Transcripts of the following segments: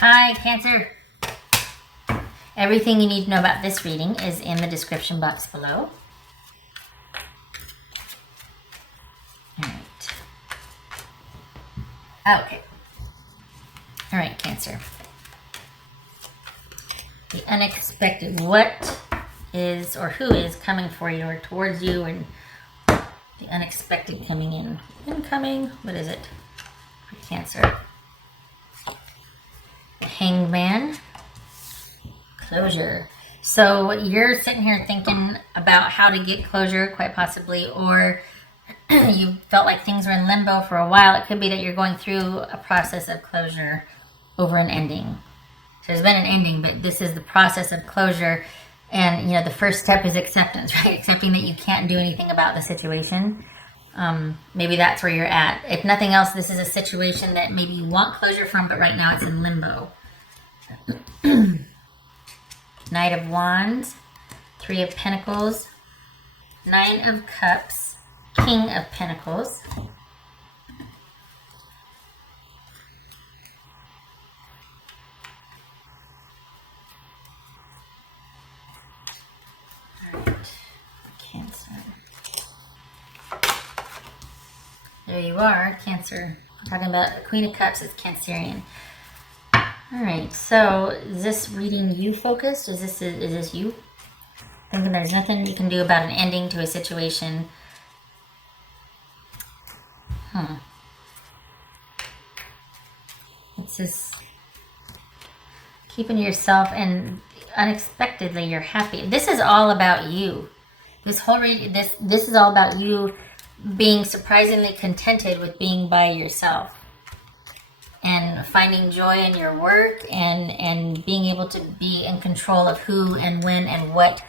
Hi, Cancer. Everything you need to know about this reading is in the description box below. Alright. Okay. Alright, Cancer. The unexpected. What is or who is coming for you or towards you, and the unexpected coming in. Incoming. What is it for Cancer? The Hangman. Closure. So you're sitting here thinking about how to get closure, quite possibly, or you felt like things were in limbo for a while. It could be that you're going through a process of closure over an ending. So there's been an ending, but this is the process of closure. And, you know, the first step is acceptance, right? Accepting that you can't do anything about the situation. Maybe that's where you're at. If nothing else, this is a situation that maybe you want closure from, but right now it's in limbo. Knight of Wands, Three of Pentacles, Nine of Cups, King of Pentacles. All right, Cancer. There you are, Cancer. We're talking about the Queen of Cups is Cancerian. All right, so is this reading you focused? Is this you? Thinking there's nothing you can do about an ending to a situation. It's just keeping to yourself, and unexpectedly you're happy. This is all about you. This whole reading, this is all about you being surprisingly contented with being by yourself. And finding joy in your work, and being able to be in control of who and when and what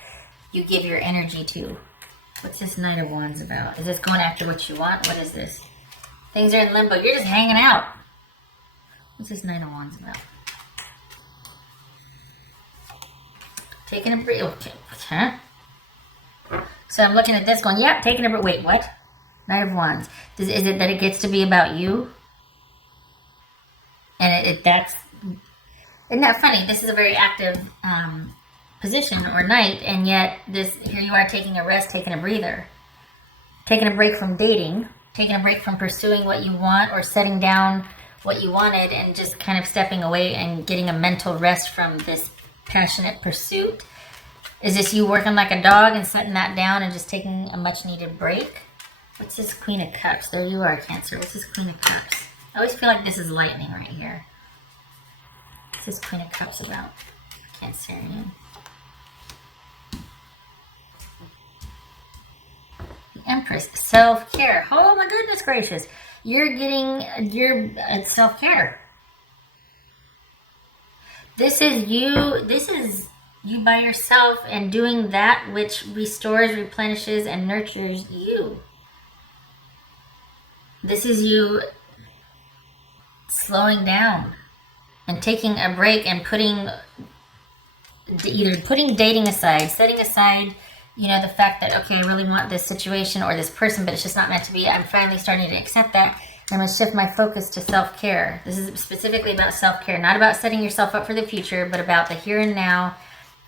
you give your energy to. What's this Knight of Wands about? Is this going after what you want? What is this? Things are in limbo. You're just hanging out. What's this Knight of Wands about? Taking a break. Okay. Huh? So I'm looking at this going, yep, taking a break. Wait, what? Knight of Wands. Is it that it gets to be about you? And isn't that funny? This is a very active position or night, and yet here you are taking a rest, taking a breather, taking a break from dating, taking a break from pursuing what you want or setting down what you wanted, and just kind of stepping away and getting a mental rest from this passionate pursuit. Is this you working like a dog and setting that down and just taking a much needed break? What's this Queen of Cups? There you are, Cancer. What's this Queen of Cups? I always feel like this is lightning right here. What's this Queen of Cups about? Cancerian. The Empress. Self-care. Oh my goodness gracious. You're getting your self-care. This is you by yourself and doing that which restores, replenishes, and nurtures you. This is you slowing down and taking a break and either putting dating aside, setting aside, you know, the fact that, okay, I really want this situation or this person, but it's just not meant to be. I'm finally starting to accept that. I'm going to shift my focus to self-care. This is specifically about self-care, not about setting yourself up for the future, but about the here and now,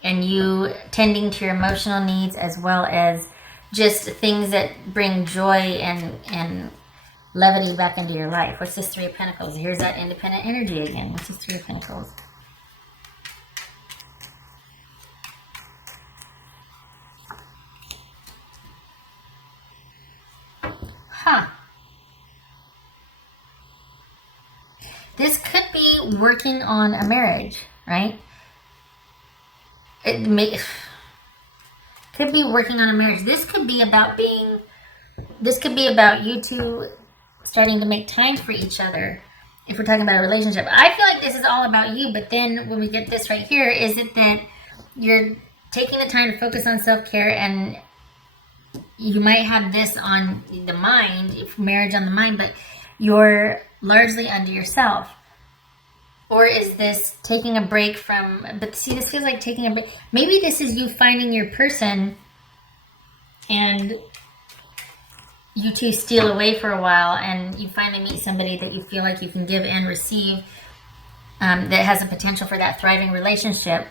and you tending to your emotional needs, as well as just things that bring joy and levity back into your life. What's this Three of Pentacles? Here's that independent energy again. What's this Three of Pentacles? Huh. This could be working on a marriage, right? Could be working on a marriage. This could be about you two starting to make time for each other. If we're talking about a relationship, I feel like this is all about you. But then when we get this right here, is it that you're taking the time to focus on self-care, and you might have this on the mind, if marriage on the mind, but you're largely unto yourself? Or is this taking a break from, but see, this feels like taking a break. Maybe this is you finding your person and you two steal away for a while and you finally meet somebody that you feel like you can give and receive that has a potential for that thriving relationship,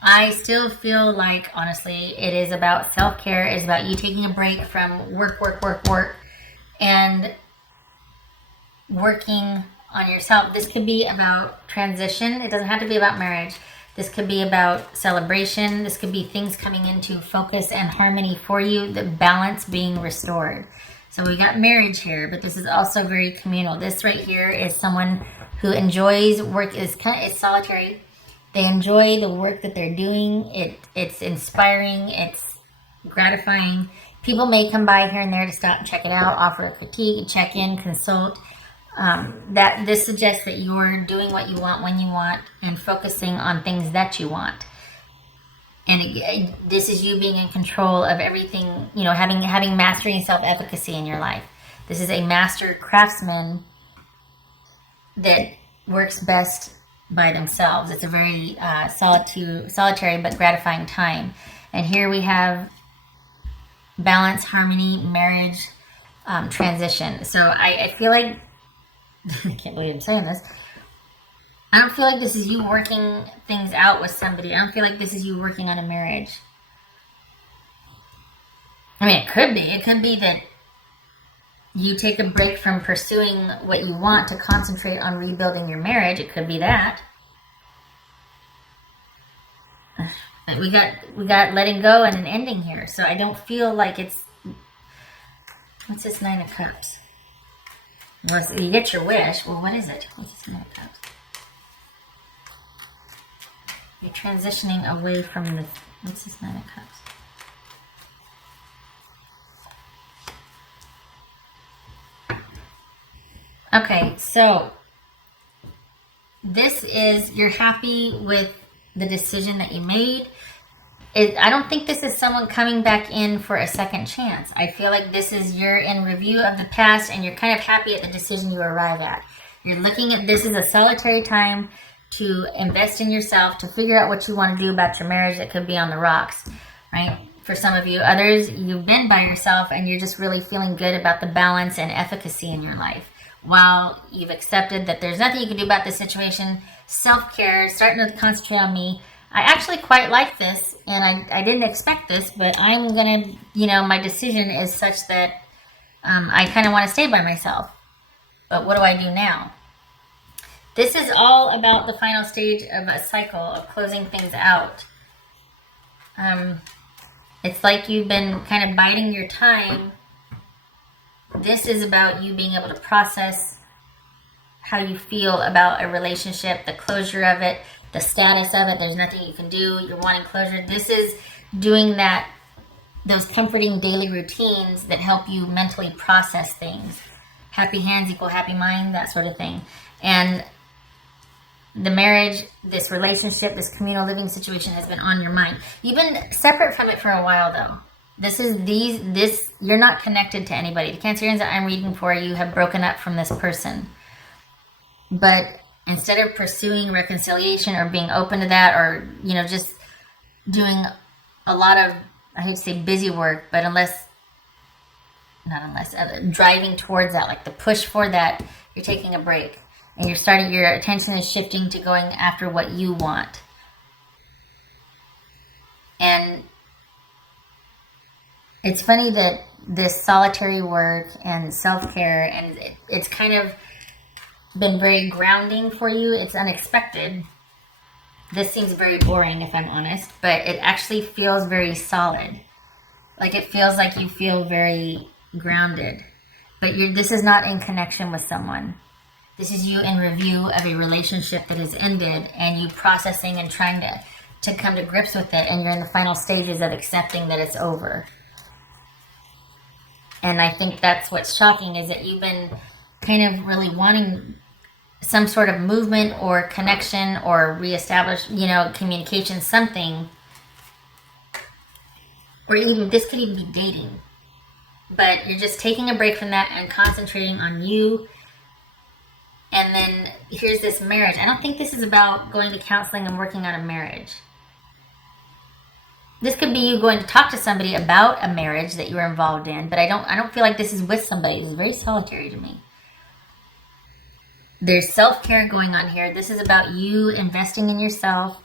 I still feel like, honestly, it is about self-care. It's about you taking a break from work, and working on yourself. This could be about transition. It doesn't have to be about marriage. This could be about celebration. This could be things coming into focus and harmony for you, the balance being restored. So we got marriage here, but this is also very communal. This right here is someone who enjoys work, is solitary. They enjoy the work that they're doing. It's inspiring. It's gratifying. People may come by here and there to stop and check it out, offer a critique, check in, consult. That this suggests that you're doing what you want when you want and focusing on things that you want. And this is you being in control of everything, having mastery and self-efficacy in your life. This is a master craftsman that works best by themselves. It's a very solitary but gratifying time. And here we have balance, harmony, marriage, transition. So I feel like, I can't believe I'm saying this, I don't feel like this is you working things out with somebody. I don't feel like this is you working on a marriage. I mean, it could be. It could be that you take a break from pursuing what you want to concentrate on rebuilding your marriage. It could be that. We got letting go and an ending here. So I don't feel like it's... What's this Nine of Cups? Well, so you get your wish. Well, what is it? What's this Nine of Cups? You're transitioning away from the... What's this Nine of Cups? Okay, so this is, you're happy with the decision that you made. I don't think this is someone coming back in for a second chance. I feel like this is you're in review of the past and you're kind of happy at the decision you arrive at. You're looking at this as a solitary time to invest in yourself, to figure out what you want to do about your marriage that could be on the rocks, right? For some of you. Others, you've been by yourself and you're just really feeling good about the balance and efficacy in your life. While you've accepted that there's nothing you can do about this situation, self-care, starting to concentrate on me. I actually quite like this, and I didn't expect this, but I'm going to, my decision is such that I kind of want to stay by myself. But what do I do now? This is all about the final stage of a cycle of closing things out. It's like you've been kind of biding your time. This is about you being able to process how you feel about a relationship, the closure of it, the status of it. There's nothing you can do. You're wanting closure. This is doing those comforting daily routines that help you mentally process things. Happy hands equal happy mind, that sort of thing. And the marriage, this relationship, this communal living situation has been on your mind. You've been separate from it for a while, though. You're not connected to anybody. The Cancerians that I'm reading for, you have broken up from this person. But instead of pursuing reconciliation or being open to that, or, just doing a lot of, I hate to say busy work, but driving towards that, like the push for that, you're taking a break. And your attention is shifting to going after what you want. And it's funny that this solitary work and self-care, and it's kind of been very grounding for you. It's unexpected. This seems very boring, if I'm honest, but it actually feels very solid. Like it feels like you feel very grounded. But this is not in connection with someone. This is you in review of a relationship that has ended and you processing and trying to come to grips with it, and you're in the final stages of accepting that it's over. And I think that's what's shocking, is that you've been kind of really wanting some sort of movement or connection or reestablish, communication, something. Or even, this could even be dating. But you're just taking a break from that and concentrating on you. And then here's this marriage. I don't think this is about going to counseling and working on a marriage. This could be you going to talk to somebody about a marriage that you're involved in, but I don't feel like this is with somebody. This is very solitary to me. There's self-care going on here. This is about you investing in yourself,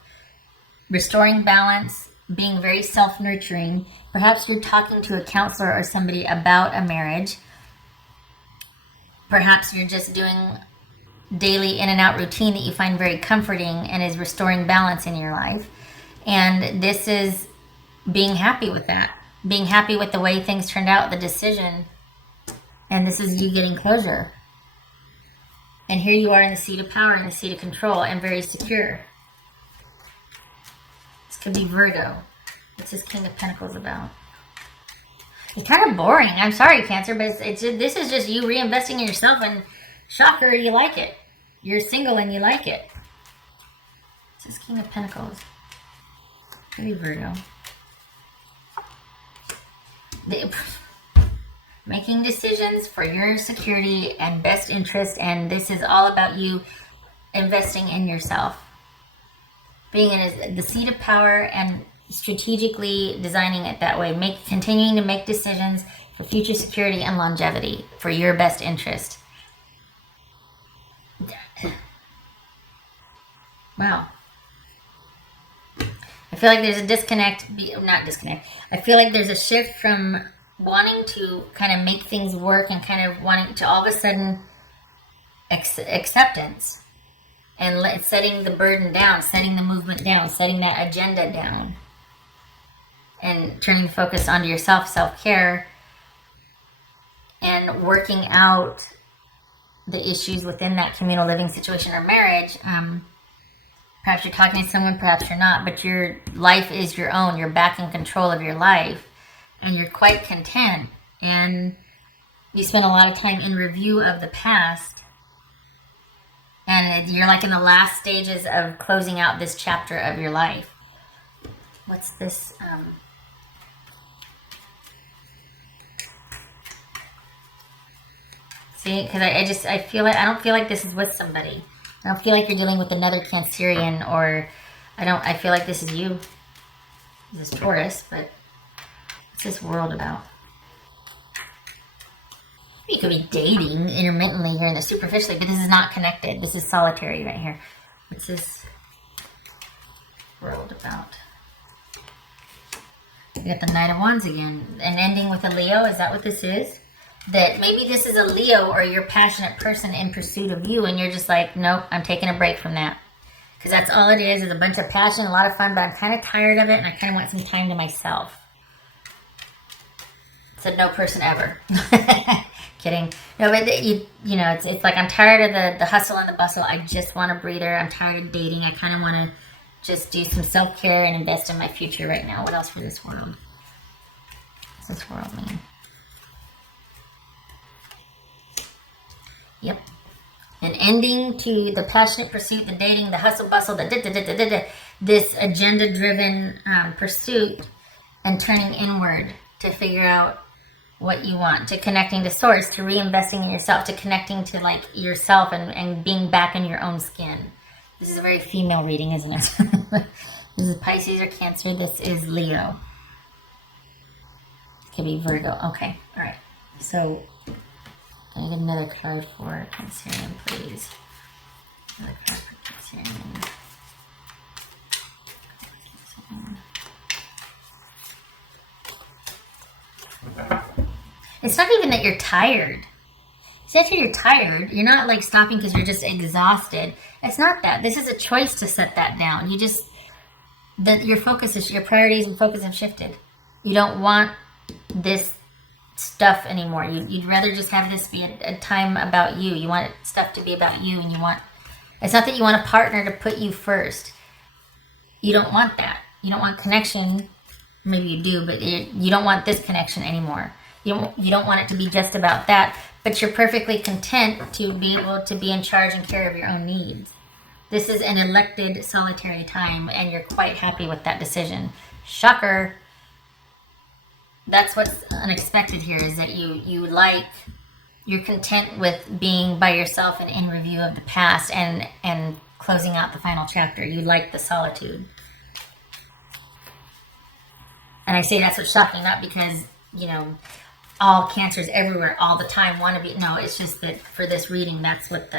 restoring balance, being very self-nurturing. Perhaps you're talking to a counselor or somebody about a marriage. Perhaps you're just doing daily in and out routine that you find very comforting and is restoring balance in your life. And this is being happy with that, being happy with the way things turned out, the decision. And this is you getting closure. And here you are in the seat of power, in the seat of control, and very secure. This could be Virgo. What's this King of Pentacles about? It's kind of boring. I'm sorry, Cancer, but this is just you reinvesting in yourself, and shocker, you like it. You're single and you like it. This is King of Pentacles. Could be Virgo. Making decisions for your security and best interest, and this is all about you investing in yourself, being in the seat of power and strategically designing it that way, continuing to make decisions for future security and longevity for your best interest. Wow. I feel like there's a disconnect, I feel like there's a shift from wanting to kind of make things work and kind of wanting to all of a sudden acceptance and setting the burden down, setting the movement down, setting that agenda down, and turning the focus onto yourself, self-care, and working out the issues within that communal living situation or marriage. Perhaps you're talking to someone, perhaps you're not, but your life is your own. You're back in control of your life, and you're quite content, and you spend a lot of time in review of the past, and you're like in the last stages of closing out this chapter of your life. What's this? See, because I feel like I don't feel like this is with somebody. I don't feel like you're dealing with another Cancerian, or I feel like this is you. This is Taurus, but what's this world about? You could be dating intermittently here in the superficially, but this is not connected. This is solitary right here. What's this world about? We got the Knight of Wands again. An ending with a Leo. Is that what this is? That maybe this is a Leo, or you're a passionate person in pursuit of you, and you're just like, nope, I'm taking a break from that. Because that's all it is a bunch of passion, a lot of fun, but I'm kind of tired of it, and I kind of want some time to myself. Said no person ever. Kidding. No, but you know, it's like I'm tired of the hustle and the bustle. I just want a breather. I'm tired of dating. I kind of want to just do some self-care and invest in my future right now. What else for this world? What's this world mean? Yep. An ending to the passionate pursuit, the dating, the hustle bustle, this agenda-driven pursuit, and turning inward to figure out what you want, to connecting to source, to reinvesting in yourself, to connecting to like yourself and being back in your own skin. This is a very female reading, isn't it? This is Pisces or Cancer. This is Leo. It could be Virgo. Okay. All right. So I need another card for Cancerian, please. Another card for Cancerian. It's not even that you're tired. It's that you're tired. You're not like stopping because you're just exhausted. It's not that. This is a choice to set that down. You just, your focus is, your priorities and focus have shifted. You don't want this stuff anymore. You'd rather just have this be a time about you. You want stuff to be about you, and it's not that you want a partner to put you first. You don't want that. You don't want connection. Maybe you do, but you don't want this connection anymore. You don't want it to be just about that, but you're perfectly content to be able to be in charge and care of your own needs. This is an elected solitary time, and you're quite happy with that decision. Shocker. That's what's unexpected here, is that you're content with being by yourself and in review of the past and closing out the final chapter. You like the solitude. And I say that's what's shocking, not because, all Cancers everywhere all the time want to be. No, it's just that for this reading, that's what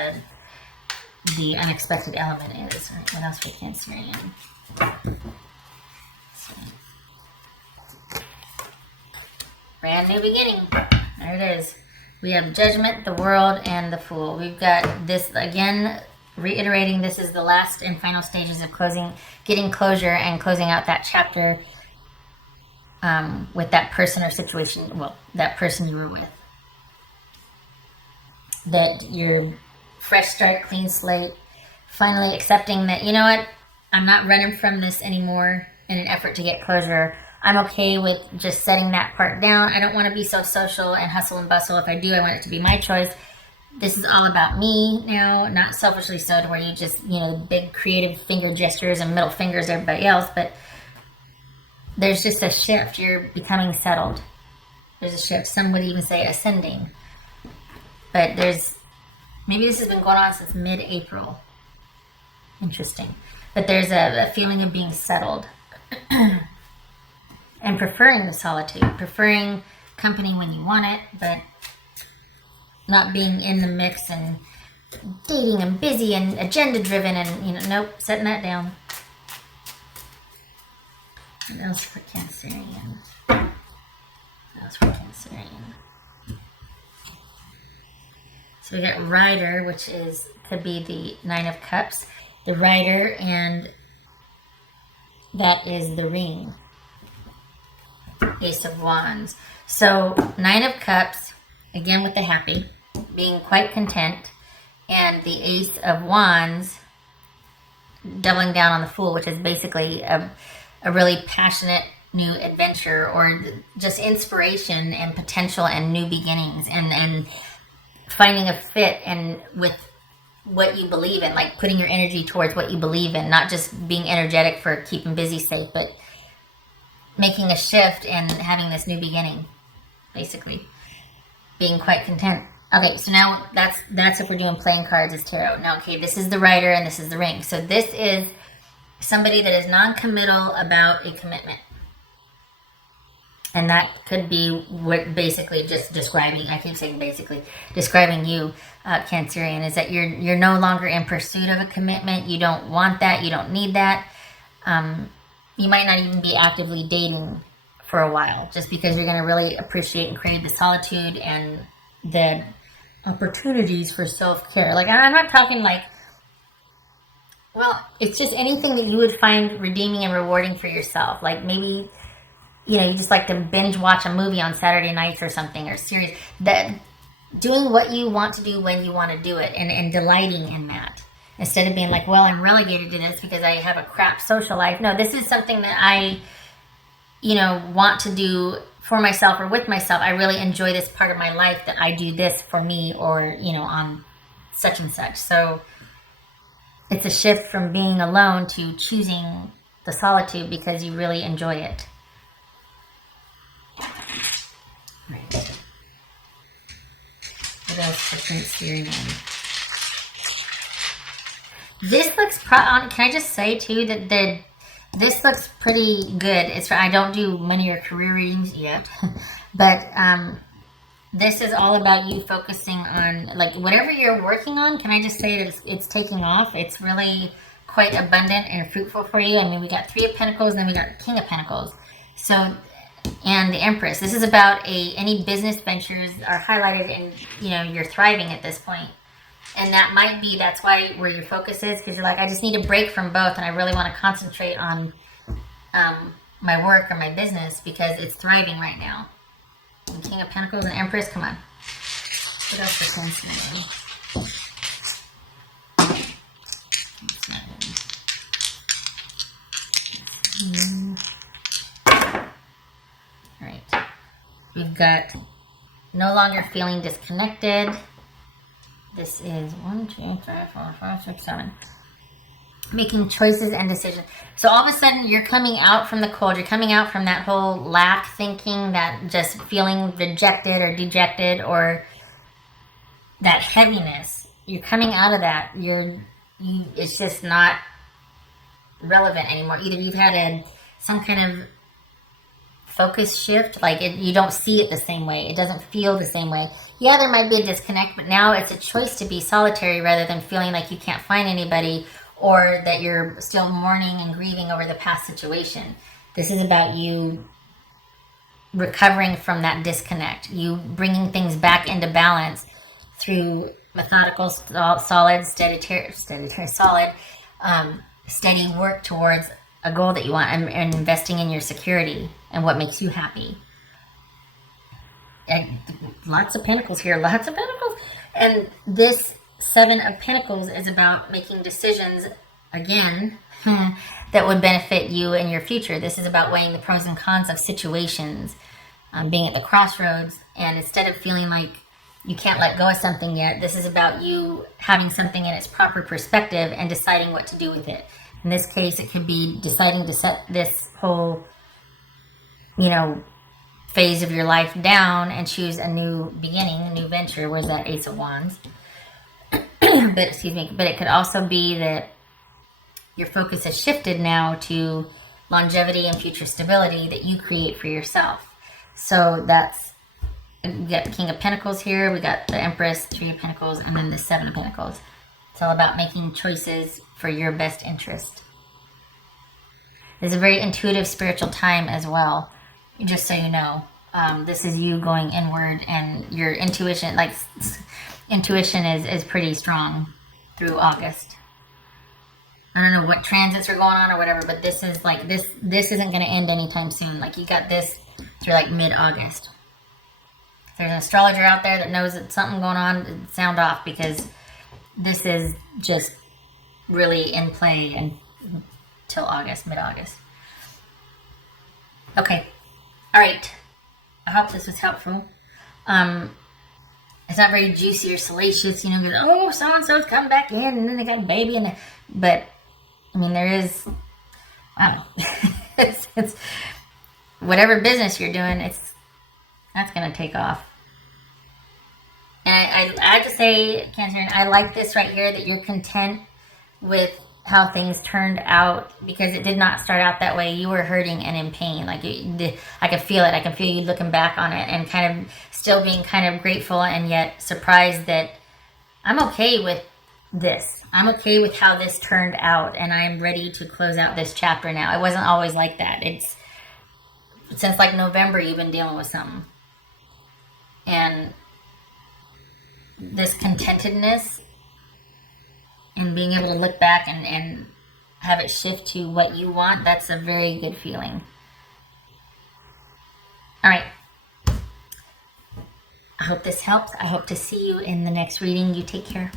the unexpected element is. All right, what else for Cancerian? Brand new beginning. There it is. We have Judgment, the World, and the Fool. We've got this, again, reiterating this is the last and final stages of getting closure and closing out that chapter with that person or situation, well, that person you were with. That you're fresh start, clean slate, finally accepting that, you know what, I'm not running from this anymore in an effort to get closure. I'm okay with just setting that part down. I don't want to be so social and hustle and bustle. If I do, I want it to be my choice. This is all about me now, not selfishly so to where you just, the big creative finger gestures and middle fingers to everybody else, but there's just a shift. You're becoming settled. There's a shift. Some would even say ascending. But maybe this has been going on since mid-April. Interesting. But there's a feeling of being settled. And preferring the solitude, preferring company when you want it, but not being in the mix and dating and busy and agenda driven and, nope, setting that down. What else for Cancerian? So we got Rider, which could be the Nine of Cups. The Rider, and that is the Ring. Ace of Wands. So Nine of Cups, again with the happy, being quite content, and the Ace of Wands doubling down on the Fool, which is basically a really passionate new adventure, or just inspiration and potential and new beginnings, and finding a fit and with what you believe in, like putting your energy towards what you believe in, not just being energetic for keeping busy safe, but making a shift and having this new beginning, basically. Being quite content. Okay, so now that's if we're doing playing cards as tarot. Now, okay, this is the Rider and this is the Ring. So this is somebody that is non-committal about a commitment. And that could be what basically just describing, I keep saying basically, describing you, Cancerian, is that you're no longer in pursuit of a commitment. You don't want that. You don't need that. You might not even be actively dating for a while, just because you're going to really appreciate and crave the solitude and the opportunities for self-care. Like, I'm not talking like, well, it's just anything that you would find redeeming and rewarding for yourself. Like maybe, you just like to binge watch a movie on Saturday nights or something, or series. That doing what you want to do when you want to do it, and delighting in that. Instead of being like, well, I'm relegated to this because I have a crap social life. No, this is something that I, want to do for myself or with myself. I really enjoy this part of my life, that I do this for me, or, on such and such. So it's a shift from being alone to choosing the solitude because you really enjoy it. Right. What else for Cancerian? This looks, can I just say too that this looks pretty good. I don't do money or career readings yet, but this is all about you focusing on, like, whatever you're working on. Can I just say that it's taking off? It's really quite abundant and fruitful for you. I mean, we got Three of Pentacles, and then we got the King of Pentacles. So, and the Empress. This is about any business ventures are highlighted, and you're thriving at this point. And that's why where your focus is, because you're like, I just need a break from both, and I really want to concentrate on my work or my business because it's thriving right now. And King of Pentacles and Empress, come on. What else for Cancerian? All right. We've got no longer feeling disconnected. This is 1, 2, 3, 4, 5, 6, 7. Making choices and decisions. So all of a sudden, you're coming out from the cold. You're coming out from that whole lack thinking, that just feeling rejected or dejected, or that heaviness. You're coming out of that. It's just not relevant anymore. Either you've had some kind of focus shift. Like you don't see it the same way. It doesn't feel the same way. Yeah, there might be a disconnect, but now it's a choice to be solitary rather than feeling like you can't find anybody or that you're still mourning and grieving over the past situation. This is about you recovering from that disconnect, you bringing things back into balance through methodical, solid, steady work towards a goal that you want, and investing in your security and what makes you happy. And lots of pentacles here, lots of pentacles. And this Seven of Pentacles is about making decisions, again, that would benefit you in your future. This is about weighing the pros and cons of situations, being at the crossroads, and instead of feeling like you can't let go of something yet, this is about you having something in its proper perspective and deciding what to do with it. In this case, it could be deciding to set this whole, phase of your life down and choose a new beginning, a new venture. Where's that Ace of Wands? But it could also be that your focus has shifted now to longevity and future stability that you create for yourself. So we got the King of Pentacles here, we got the Empress, Three of Pentacles, and then the Seven of Pentacles. It's all about making choices for your best interest. It's a very intuitive, spiritual time as well, just so you know. This is you going inward, and your intuition, is pretty strong through August. I don't know what transits are going on or whatever, but this is this isn't going to end anytime soon. Like, you got this through mid-August. If there's an astrologer out there that knows that something going on, sound off, because this is just really in play until August, mid-August. Okay. All right. I hope this was helpful. It's not very juicy or salacious, because, so-and-so's come back in, and then they got a baby, but, there is, wow. it's whatever business you're doing, that's going to take off. And I have to say, Cancer, I like this right here, that you're content with how things turned out, because it did not start out that way. You were hurting and in pain. I could feel it. I can feel you looking back on it and kind of still being kind of grateful and yet surprised that I'm okay with this. I'm okay with how this turned out, and I'm ready to close out this chapter now. It wasn't always like that. It's since November you've been dealing with something. And this contentedness and being able to look back and have it shift to what you want, that's a very good feeling. All right. I hope this helps. I hope to see you in the next reading. You take care.